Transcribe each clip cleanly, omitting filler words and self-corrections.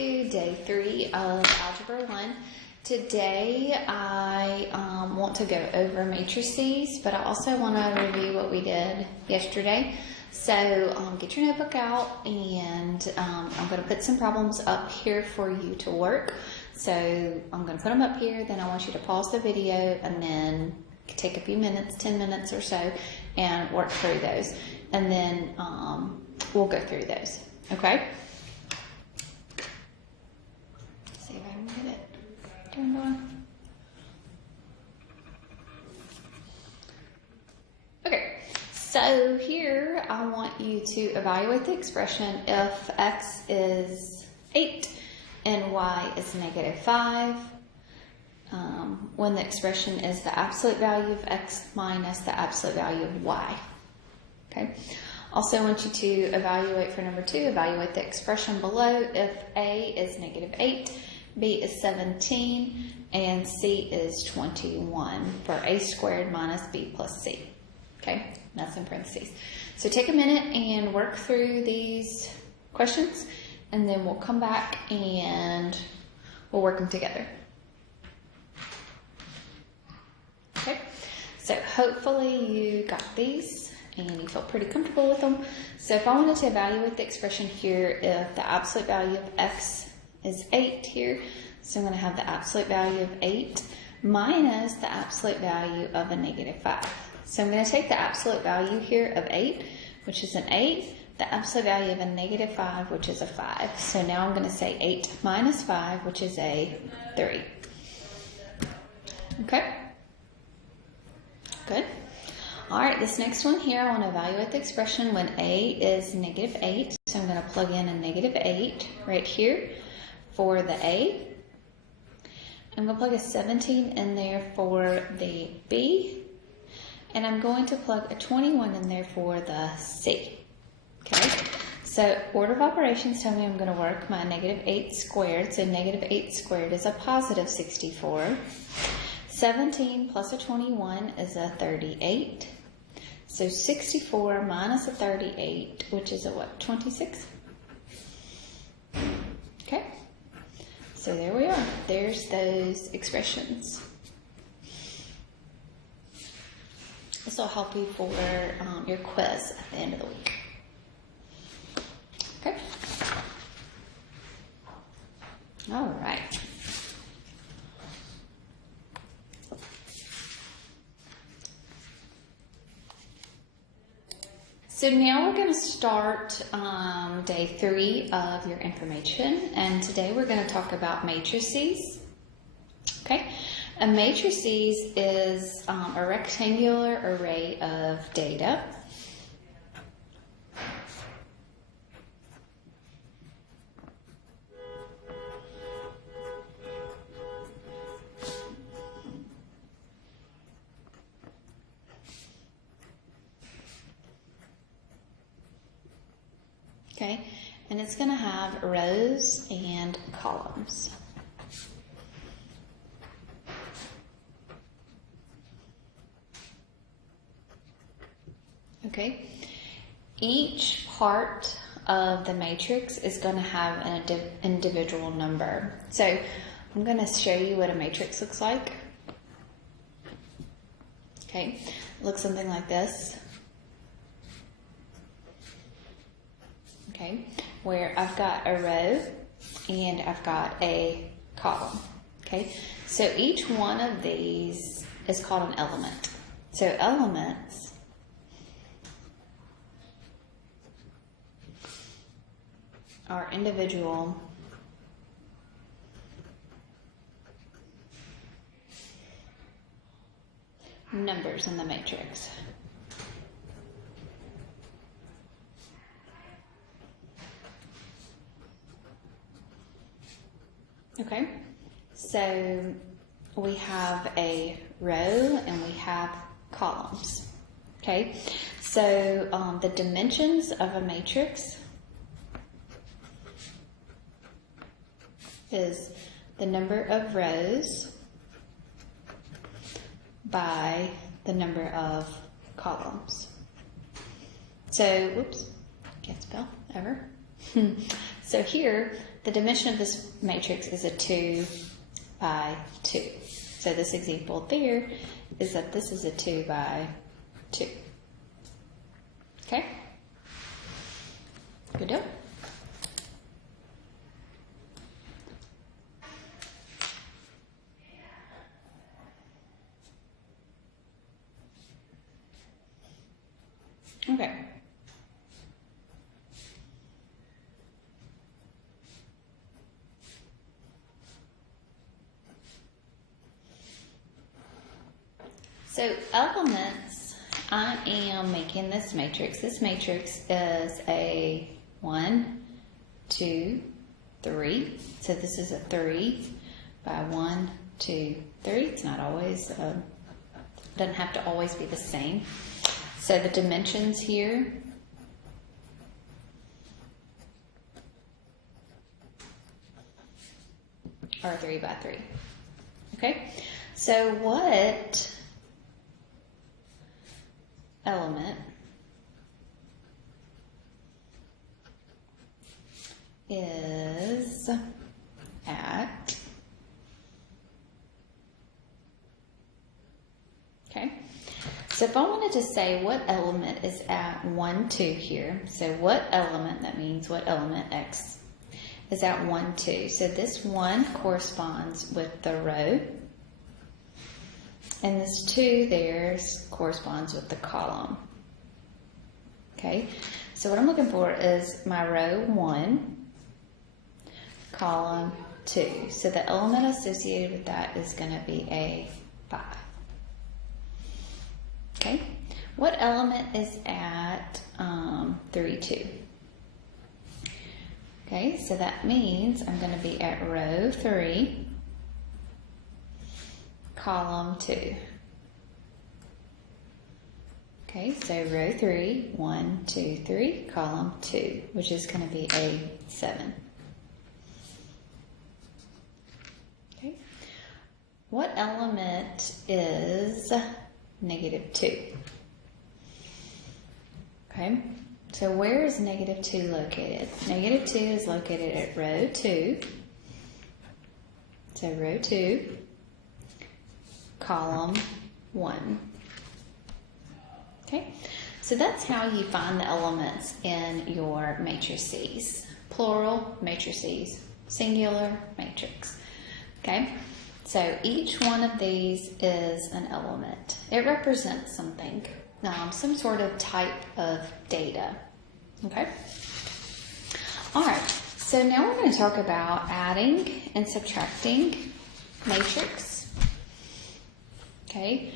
Day 3 of Algebra 1. Today I want to go over matrices, but I also want to review what we did yesterday. So get your notebook out, and I'm going to put some problems up here for you to work. So I'm going to put them up here, then I want you to pause the video and then take a few minutes, 10 minutes or so, and work through those. And then we'll go through those, okay? See if I can get it turned on. Okay, so here I want you to evaluate the expression if x is 8 and y is -5, when the expression is the absolute value of x minus the absolute value of y. Okay. Also, I want you to evaluate for number 2, evaluate the expression below if a is -8, b is 17, and c is 21 for a squared minus b plus c. Okay, that's in parentheses. So take a minute and work through these questions, and then we'll come back and we'll work them together. Okay, so hopefully you got these and you felt pretty comfortable with them. So if I wanted to evaluate the expression here, if the absolute value of x is 8 here, so I'm going to have the absolute value of 8 minus the absolute value of a -5. So I'm going to take the absolute value here of 8, which is an 8, the absolute value of a -5, which is a 5. So now I'm going to say 8 minus 5, which is a 3. Okay? Good. All right, this next one here, I want to evaluate the expression when a is -8. So I'm going to plug in a -8 right here for the a. I'm going to plug a 17 in there for the b. And I'm going to plug a 21 in there for the c. Okay, so order of operations tell me I'm going to work my -8 squared. So -8 squared is a positive 64. 17 plus a 21 is a 38. So 64 minus a 38, which is a what, 26? Okay, so there we are. There's those expressions. This will help you for your quiz at the end of the week. Okay. All right. So now we're going to start day 3 of your information, and today we're going to talk about matrices. Okay, a matrices is a rectangular array of data. Okay, and it's going to have rows and columns. Okay, each part of the matrix is going to have an individual number. So I'm going to show you what a matrix looks like. Okay, it looks something like this. Okay, where I've got a row and I've got a column. Okay, so each one of these is called an element. So elements are individual numbers in the matrix. Okay, so we have a row and we have columns. Okay, so the dimensions of a matrix is the number of rows by the number of columns. So, whoops, can't spell ever. So here the dimension of this matrix is a 2 by 2. So this example there is that this is a 2 by 2. Okay? Good deal? Okay. So elements, I am making this matrix. This matrix is a 1, 2, 3. So this is a 3 by 1, 2, 3. It's not always, doesn't have to always be the same. So the dimensions here are 3 by 3. Okay? So what element is at, okay? So if I wanted to say what element is at 1, 2 here, so what element, that means what element x is at 1, 2. So this 1 corresponds with the row, and this 2 there corresponds with the column. Okay, so what I'm looking for is my row 1, column 2. So the element associated with that is going to be a 5. Okay, what element is at 3, 2? Okay, so that means I'm going to be at row 3, column 2. Okay, so row 3, 1, 2, 3, column 2, which is going to be a 7. Okay, what element is negative 2? Okay, so where is negative 2 located? Negative 2 is located at row 2. So row 2, column 1. Okay, so that's how you find the elements in your matrices. Plural matrices, singular matrix. Okay, so each one of these is an element. It represents something, some sort of type of data. Okay, all right, so now we're going to talk about adding and subtracting matrix. Okay,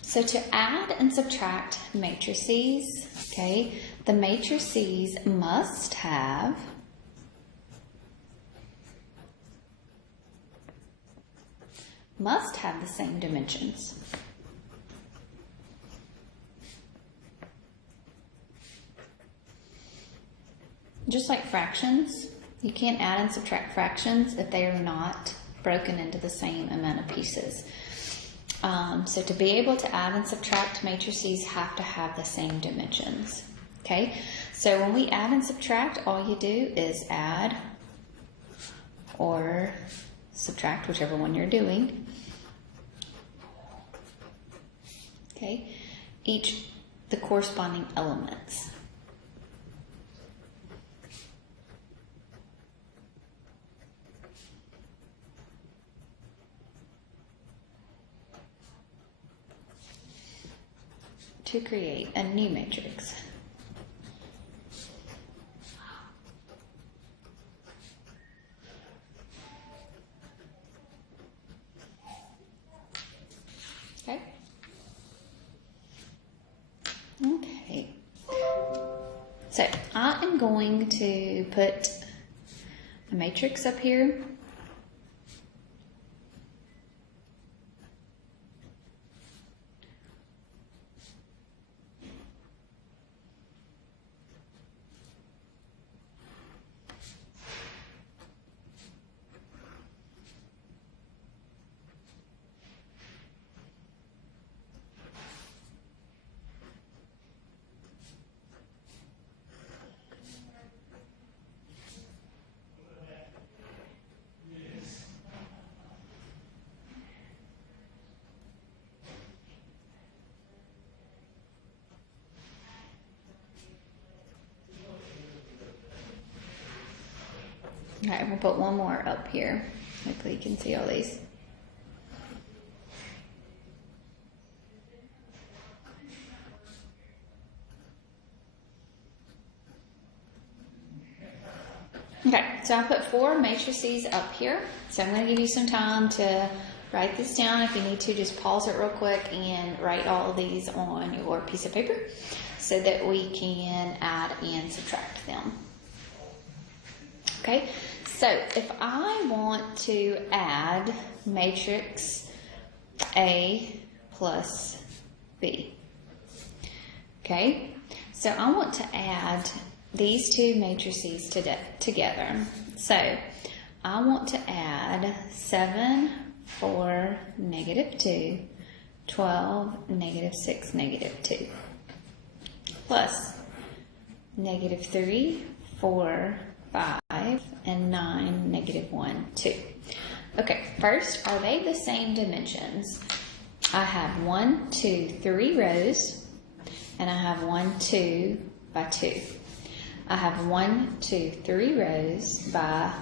so to add and subtract matrices, okay, the matrices must have the same dimensions. Just like fractions, you can't add and subtract fractions if they are not broken into the same amount of pieces. So to be able to add and subtract, matrices have to have the same dimensions. Okay, so when we add and subtract, all you do is add or subtract, whichever one you're doing. Okay, the corresponding elements. To create a new matrix. Okay. Okay. So I am going to put a matrix up here. Okay, we'll put one more up here. Hopefully you can see all these. Okay, so I put 4 matrices up here. So I'm going to give you some time to write this down. If you need to, just pause it real quick and write all of these on your piece of paper so that we can add and subtract them. Okay, so if I want to add matrix A plus B, okay, so I want to add these two matrices together. So I want to add 7, 4, -2, 12, -6, -2, plus -3, 4, 5, and 9, -1, 2. Okay, first, are they the same dimensions? I have 1, 2, 3 rows, and I have 1, 2 by 2. I have 1, 2, 3 rows by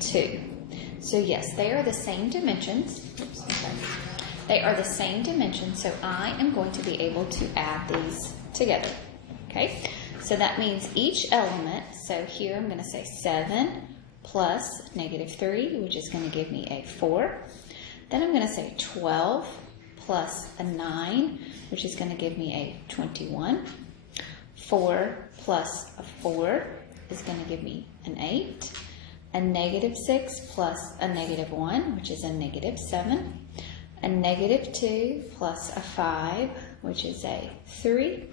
2. So yes, they are the same dimensions. Oops, I'm sorry. They are the same dimensions, so I am going to be able to add these together. Okay, so that means each element, so here I'm going to say 7 plus -3, which is going to give me a 4. Then I'm going to say 12 plus a 9, which is going to give me a 21. 4 plus a 4 is going to give me an 8. A -6 plus a -1, which is a -7. A -2 plus a 5, which is a 3.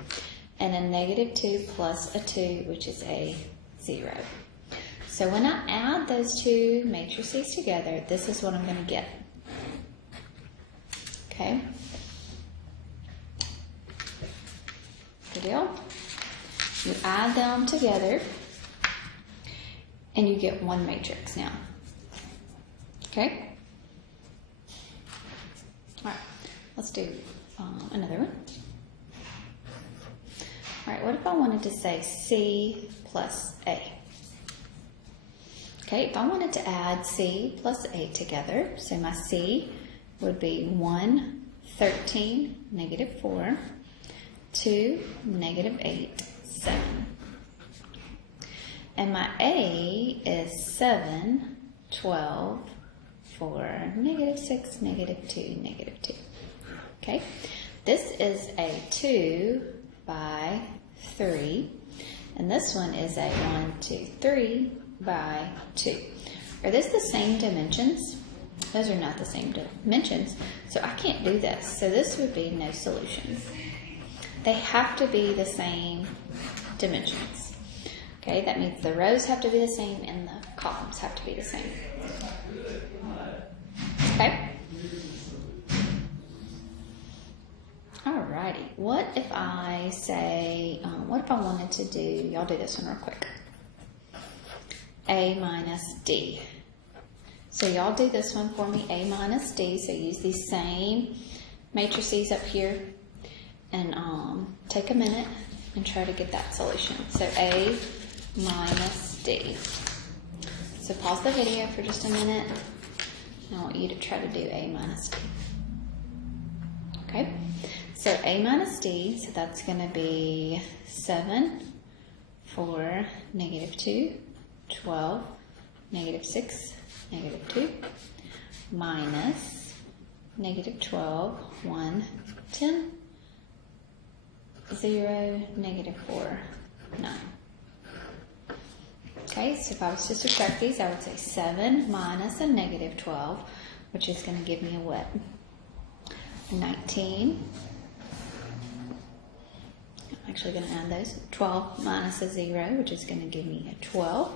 And a -2 plus a 2, which is a 0. So when I add those two matrices together, this is what I'm going to get. Okay? Good deal? You add them together, and you get one matrix now. Okay? All right, let's do another one. All right, what if I wanted to say C plus A? Okay, if I wanted to add C plus A together, so my C would be 1, 13, -4, 2, -8, 7. And my A is 7, 12, 4, -6, -2, -2. Okay, this is a 2 by 3, and this one is a 1, 2, 3 by 2. Are these the same dimensions? Those are not the same dimensions, so I can't do this. So this would be no solution. They have to be the same dimensions. Okay, that means the rows have to be the same and the columns have to be the same. Okay? Alrighty, what if I say, what if I wanted to do, y'all do this one real quick. A minus D. So y'all do this one for me, A minus D. So use these same matrices up here and take a minute and try to get that solution. So A minus D. So pause the video for just a minute. And I want you to try to do A minus D. Okay, so A minus D, so that's going to be 7, 4, -2, 12, -6, -2, minus -12, 1, 10, 0, -4, 9. Okay, so if I was to subtract these, I would say 7 minus a -12, which is going to give me a what? 19. I'm actually going to add those. 12 minus a 0, which is going to give me a 12.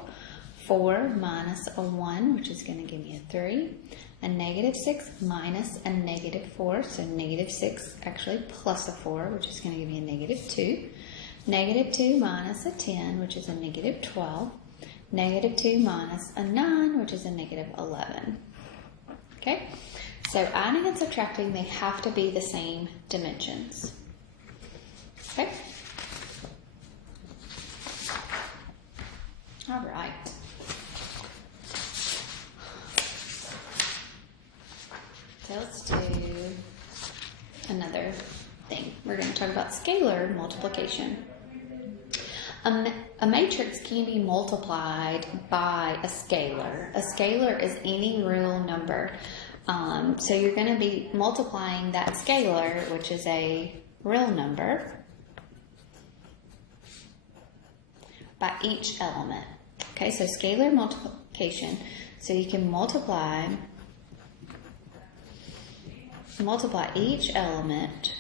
4 minus a 1, which is going to give me a 3. A -6 minus a -4, so -6 actually plus a 4, which is going to give me a -2. -2 minus a 10, which is a -12. -2 minus a 9, which is a -11. Okay, so adding and subtracting, they have to be the same dimensions. Okay, all right. So let's do another thing. We're going to talk about scalar multiplication. A matrix can be multiplied by a scalar. A scalar is any real number. So you're going to be multiplying that scalar, which is a real number, by each element. Okay, so scalar multiplication. So you can multiply each element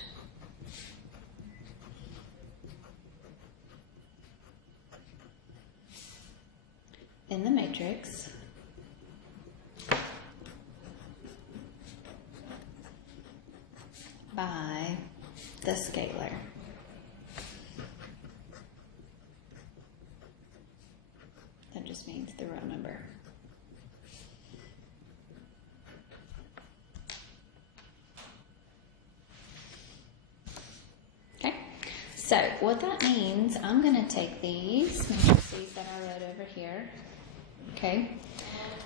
in the matrix by the scalar. That just means the real number. Okay, so what that means, I'm going to take these matrices that I wrote over here. Okay,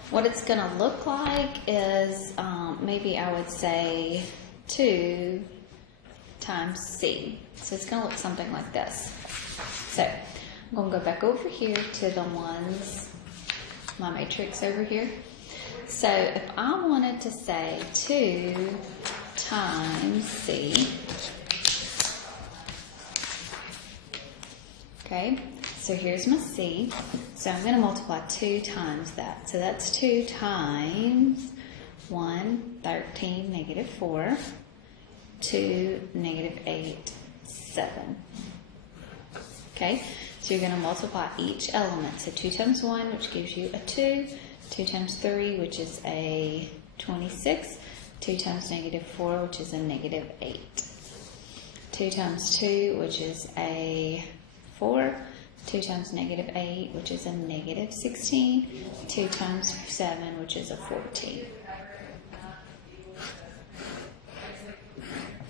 what it's going to look like is maybe I would say 2 times C. So it's going to look something like this. So I'm going to go back over here to the ones, my matrix over here. So if I wanted to say 2 times C, okay, so here's my C. So I'm going to multiply 2 times that. So that's 2 times 1, 13, negative 4, 2, negative 8, 7. Okay, so you're going to multiply each element. So 2 times 1, which gives you a 2. 2 times 3, which is a 26. 2 times negative 4, which is a negative 8. 2 times 2, which is a 4. 2 times negative 8, which is a negative 16. 2 times 7, which is a 14.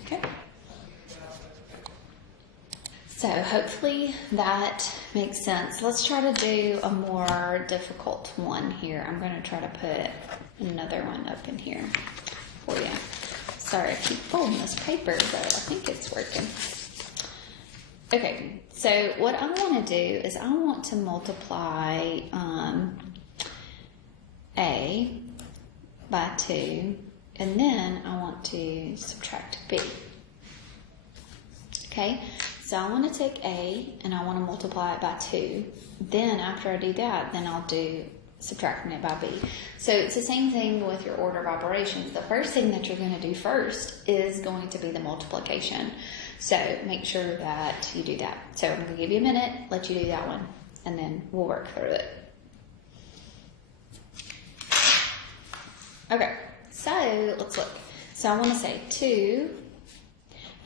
Okay. So hopefully that makes sense. Let's try to do a more difficult one here. I'm going to try to put another one up in here for you. Sorry, I keep folding this paper, but I think it's working. Okay, so what I want to do is I want to multiply A by 2, and then I want to subtract B. Okay, so I want to take A and I want to multiply it by 2. Then after I do that, then I'll do subtracting it by B. So it's the same thing with your order of operations. The first thing that you're going to do first is going to be the multiplication. So make sure that you do that. So I'm going to give you a minute, let you do that one, and then we'll work through it. Okay, so let's look. So I want to say 2,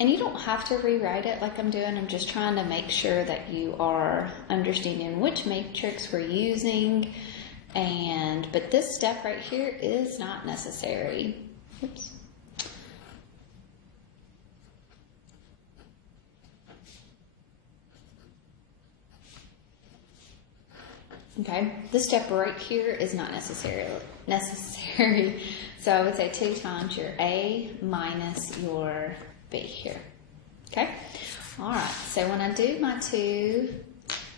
and you don't have to rewrite it like I'm doing. I'm just trying to make sure that you are understanding which matrix we're using. But this step right here is not necessary. Oops. Okay, this step right here is not necessary. So I would say 2 times your A minus your B here. Okay, all right, so when I do my 2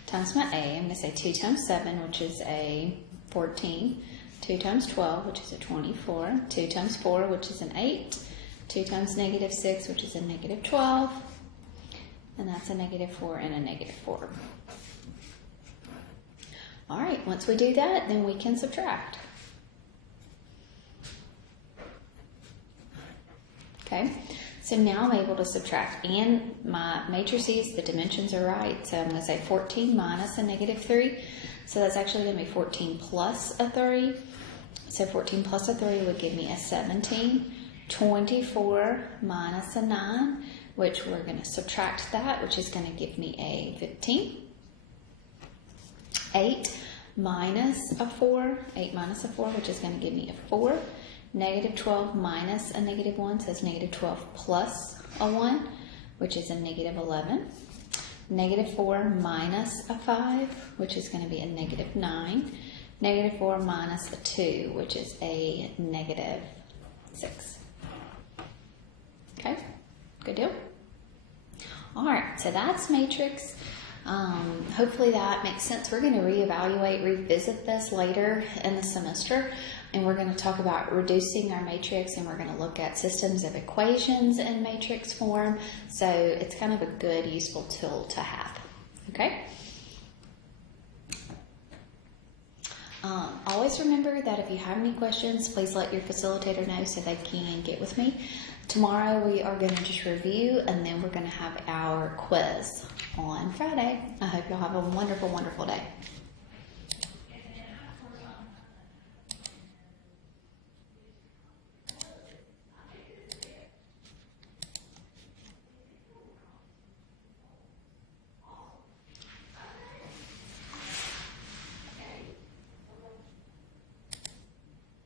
times my A, I'm going to say 2 times 7, which is a 14, 2 times 12, which is a 24, 2 times 4, which is an 8, 2 times negative 6, which is a negative 12, and that's a negative 4 and a negative 4. All right, once we do that, then we can subtract. Okay, so now I'm able to subtract, and my matrices, the dimensions are right. So I'm going to say 14 minus a negative 3. So that's actually going to be 14 plus a 3. So 14 plus a 3 would give me a 17. 24 minus a 9, which we're going to subtract that, which is going to give me a 15. 8 minus a 4, 8 minus a 4, which is going to give me a 4. Negative 12 minus a negative 1 says negative 12 plus a 1, which is a negative 11. Negative 4 minus a 5, which is going to be a negative 9. Negative 4 minus a 2, which is a negative 6. Okay, good deal. All right, so that's matrix. Hopefully that makes sense. We're going to revisit this later in the semester, and we're going to talk about reducing our matrix, and we're going to look at systems of equations in matrix form. So it's kind of a good, useful tool to have. Okay? Always remember that if you have any questions, please let your facilitator know so they can get with me. Tomorrow we are going to just review, and then we're going to have our quiz on Friday. I hope you'll have a wonderful, wonderful day.